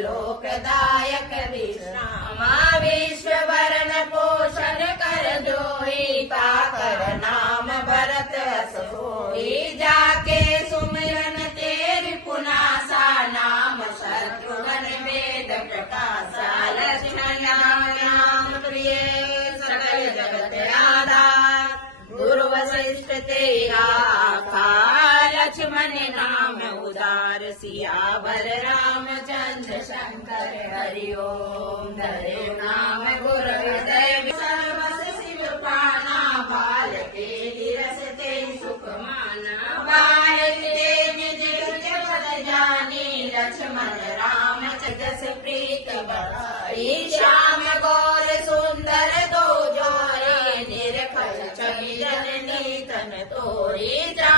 लोकदायक विश्राम विश्व भरण पोषण कर जोई ताकर नाम भरत अस होई जाके सुमिरन तेरी पुनासा नाम शत्रुघ्न वेद प्रकाशा लक्ष्मण नाम प्रिय सकल जगत आधार गुरु वशिष्ठ तेरा लक्ष्मण नाम उदार सियावर रामचंद्र शंकर हरि ओम धरे नाम गुरु हृदय सर्वस शिव पाना बाल के रस ते सुख माना बाल के निज पद जानी लक्ष्मण राम जस प्रीत बढ़ाई श्याम गौर सुंदर दो जोरे निरखल छवि जननी तन तोरी जा